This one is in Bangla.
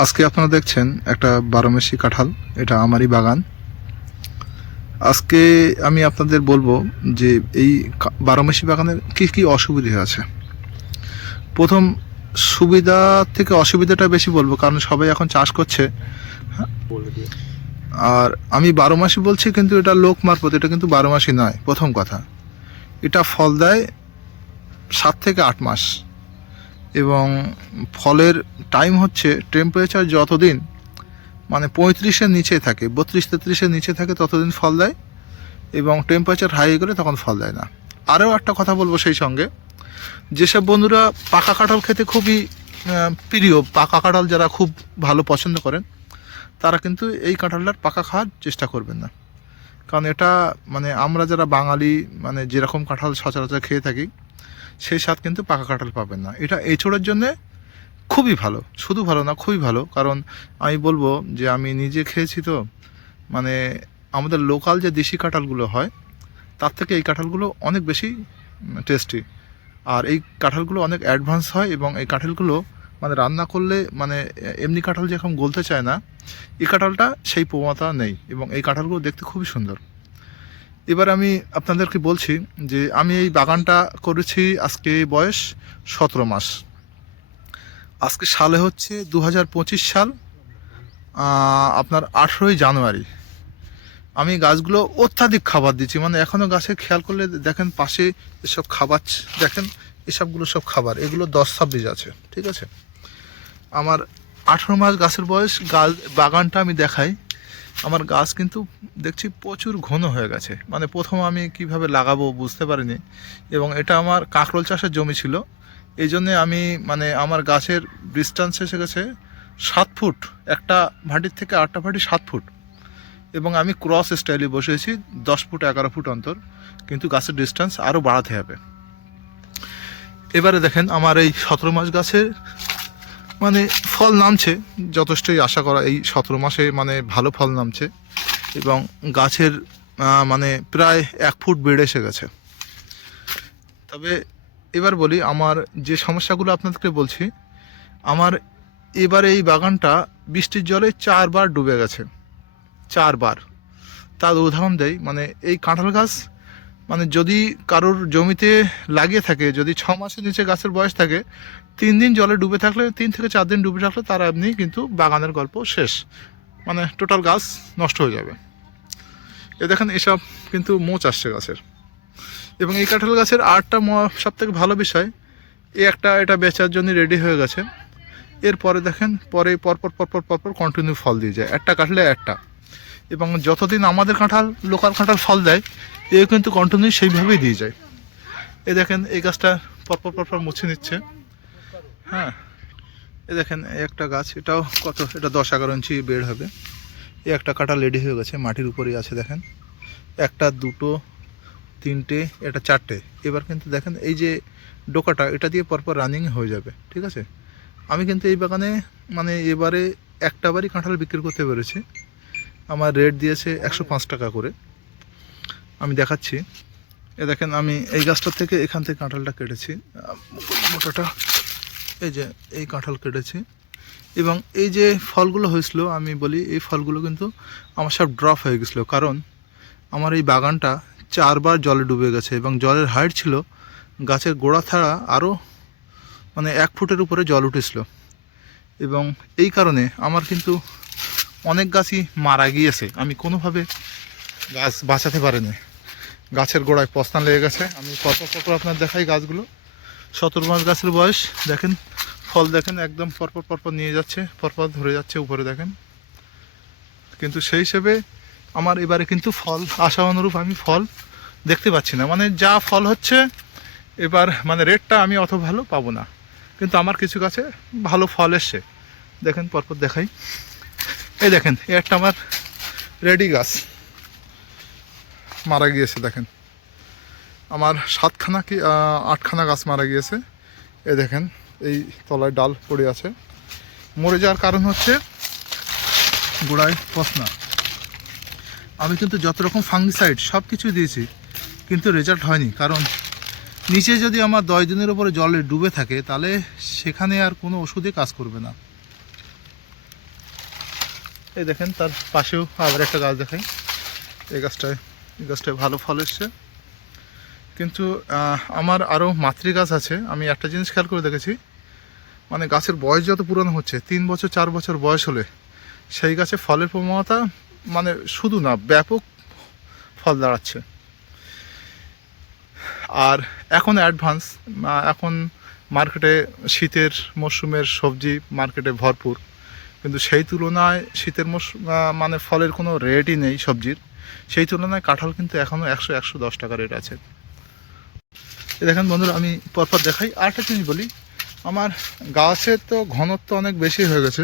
আজকে আপনারা দেখছেন একটা বারোমেশি কাঁঠাল এটা আমারই বাগান। আজকে আমি আপনাদের বলব যে এই বারোমেশি বাগানের কি কি অসুবিধা আছে। প্রথম সুবিধা থেকে অসুবিধাটা বেশি বলব কারণ সবাই এখন চাষ করছে। আর আমি বারো মাসি বলছি কিন্তু এটা লোক মারফত এটা কিন্তু বারো মাসি নয় প্রথম কথা। এটা ফল দেয় সাত থেকে আট মাস। এবং ফলের টাইম হচ্ছে টেম্পারেচার যতদিন মানে পঁয়ত্রিশের নিচে থাকে, বত্রিশ তেত্রিশের নিচে থাকে ততদিন ফল দেয় এবং টেম্পারেচার হাই করে তখন ফল দেয় না। আরও একটা কথা বলব সেই সঙ্গে, যেসব বন্ধুরা পাকা কাঁঠাল খেতে খুবই প্রিয়, পাকা কাঁঠাল যারা খুব ভালো পছন্দ করেন, তারা কিন্তু এই কাঁঠালটার পাকা খাওয়ার চেষ্টা করবেন না। কারণ এটা মানে আমরা যারা বাঙালি মানে যেরকম কাঁঠাল সচরাচর খেয়ে থাকি সেই স্বাদ কিন্তু পাকা কাঁঠাল পাবেন না। এটা এঁচোড়ের জন্যে খুবই ভালো, শুধু ভালো না, খুবই ভালো। কারণ আমি বলব যে আমি নিজে খেয়েছি তো মানে আমাদের লোকাল যে দেশি কাঁঠালগুলো হয়, তার থেকে এই কাঁঠালগুলো অনেক বেশি টেস্টি আর এই কাঁঠালগুলো অনেক অ্যাডভান্স হয় এবং এই কাঁঠালগুলো মানে রান্না করলে মানে এমনি কাঁঠাল যেরকম গলতে চায় না, এই কাঁঠালটা সেই প্রবণতা নেই এবং এই কাঁঠালগুলো দেখতে খুবই সুন্দর। এবার আমি আপনাদেরকে বলছি যে আমি এই বাগানটা করেছি আজকে বয়স সতেরো মাস। আজকে সালে হচ্ছে দু হাজার পঁচিশ সাল আপনার আঠেরোই জানুয়ারি। আমি গাছগুলো অত্যাধিক খাবার দিচ্ছি মানে এখনও গাছে খেয়াল করলে দেখেন পাশে এসব খাবার দেখেন এসবগুলো সব খাবার, এগুলো দশ ছাব্বিশ আছে, ঠিক আছে? আমার আঠেরো মাস গাছের বয়স, গাছ বাগানটা আমি দেখাই। আমার গাছ কিন্তু দেখছি প্রচুর ঘন হয়ে গেছে। মানে প্রথম আমি কীভাবে লাগাবো বুঝতে পারিনি এবং এটা আমার কাঁকরোল চাষের জমি ছিল। এই জন্যে আমি মানে আমার গাছের ডিস্টান্স এসে গেছে সাত ফুট, একটা ভাটির থেকে আটটা ভাটি সাত ফুট। এবং আমি ক্রস স্টাইলে বসেছি দশ ফুট, এগারো ফুট অন্তর, কিন্তু গাছের ডিস্টেন্স আরও বাড়াতে হবে। এবারে দেখেন, আমার এই সতেরো মাস গাছের মানে ফল নামছে, যথেষ্টই আশা করা এই সতেরো মাসে মানে ভালো ফল নামছে এবং গাছের মানে প্রায় এক ফুট বেড়ে এসে গেছে। তবে এবার বলি, আমার যে সমস্যাগুলো আপনাদেরকে বলছি, আমার এবারে এই বাগানটা বৃষ্টির জলে চারবার ডুবে গেছে। চারবার। তার উদাহরণ দেয় মানে এই কাঁঠাল গাছ মানে যদি কারোর জমিতে লাগিয়ে থাকে, যদি ছ মাসের নিচে গাছের বয়স থাকে তিন দিন জলে ডুবে থাকলে, তিন থেকে চার দিন ডুবে থাকলে তার এমনি কিন্তু বাগানের গল্প শেষ। মানে টোটাল গাছ নষ্ট হয়ে যাবে। এ দেখেন এসব কিন্তু মোচ আসছে গাছের। এবং এই কাঁঠাল গাছের আটটা সব থেকে ভালো বিষয় এই একটা এটা বেচার জন্য রেডি হয়ে গেছে। এরপরে দেখেন, পরে পরপর পরপর পরপর কন্টিনিউ ফল দিয়ে যায়। একটা কাটলে একটা। এবং যতদিন আমাদের কাঁঠাল, লোকাল কাঁঠাল ফল দেয় এ কিন্তু কন্টিনিউ সেইভাবেই দিয়ে যায়। এ দেখেন, এই গাছটা পরপর পরপর মুছে নিচ্ছে। হ্যাঁ। এই দেখেন একটা গাছ, এটাও কত? এটা দশ এগারো ইঞ্চি বের হবে। এই একটা কাঁঠাল রেডি হয়ে গেছে, মাটির উপরেই আছে, দেখেন। একটা, দুটো, তিনটে, এটা চারটে। এবার কিন্তু দেখেন, এই যে ডোকাটা, এটা দিয়ে পরপর রানিং হয়ে যাবে, ঠিক আছে? আমি কিন্তু এই বাগানে মানে এবারে একটা বারই কাঁঠাল বিক্রি করতে পেরেছি। আমার রেট দিয়েছে একশো পাঁচ টাকা করে। আমি দেখাচ্ছি। এ দেখেন, আমি এই গাছটার থেকে এখান থেকে কাঁঠালটা কেটেছি। মোটাটা এই যে এই কাঁঠাল কেটেছি। এবং এই যে ফলগুলো হয়েছিল, আমি বলি এই ফলগুলো কিন্তু আমার সব ড্রপ হয়ে গেছিল, কারণ আমার এই বাগানটা চারবার জলে ডুবে গেছে এবং জলের হাইট ছিল গাছের গোড়া ছাড়া আরও মানে এক ফুটের উপরে জল উঠেছিল। এবং এই কারণে আমার কিন্তু অনেক গাছই মারা গিয়েছে। আমি কোনোভাবে গাছ বাঁচাতে পারিনি। গাছের গোড়ায় পস্তান লেগে গেছে। আমি পরপর পরপর আপনার দেখাই গাছগুলো? সতেরো মাস গাছের বয়স, দেখেন। ফল দেখেন, একদম পরপর পরপর নিয়ে যাচ্ছে, পরপর ধরে যাচ্ছে উপরে দেখেন। কিন্তু সেই হিসেবে আমার এবারে কিন্তু ফল, আশা অনুরূপ আমি ফল দেখতে পাচ্ছি না। মানে যা ফল হচ্ছে, এবার মানে রেটটা আমি অত ভালো পাবো না। কিন্তু আমার কিছু গাছে ভালো ফল এসছে। দেখেন, পরপর দেখাই। এই দেখেন একটা আমার রেডি গাছ। মারা গিয়েছে, দেখেন। আমার সাতখানা কি আটখানা গাছ মারা গিয়েছে। এ দেখেন এই তলায় ডাল পড়ে আছে। মরে যাওয়ার কারণ হচ্ছে গোড়ায় পসনা। আমি কিন্তু যত রকম ফাঙ্গিসাইড সব কিছু দিয়েছি, কিন্তু রেজাল্ট হয়নি। কারণ নিচে যদি আমার দশ দিনের উপরে জলে ডুবে থাকে, তাহলে সেখানে আর কোনো ওষুধে কাজ করবে না। এই দেখেন, তার পাশেও আবার একটা গাছ দেখাই। এই গাছটায় এই গাছটায় ভালো ফল এসছে। কিন্তু আমার আরও মাতৃ গাছ আছে। আমি একটা জিনিস খেয়াল করে দেখেছি মানে গাছের বয়স যত পুরনো হচ্ছে, তিন বছর, চার বছর বয়স হলে সেই গাছে ফলের প্রবণতা মানে শুধু না, ব্যাপক ফল দাঁড়াচ্ছে। আর এখন অ্যাডভান্স এখন মার্কেটে শীতের মরশুমের সবজি মার্কেটে ভরপুর। কিন্তু সেই তুলনায় শীতের মরশুম মানে ফলের কোনো রেটই নেই সবজির। সেই তুলনায় কাঁঠাল কিন্তু এখনও একশো একশো দশ টাকা রেট আছে। দেখেন বন্ধুরা, আমি পরপর দেখাই। আরেকটা জিনিস বলি আমার গাছের তো ঘনত্ব অনেক বেশি হয়ে গেছে।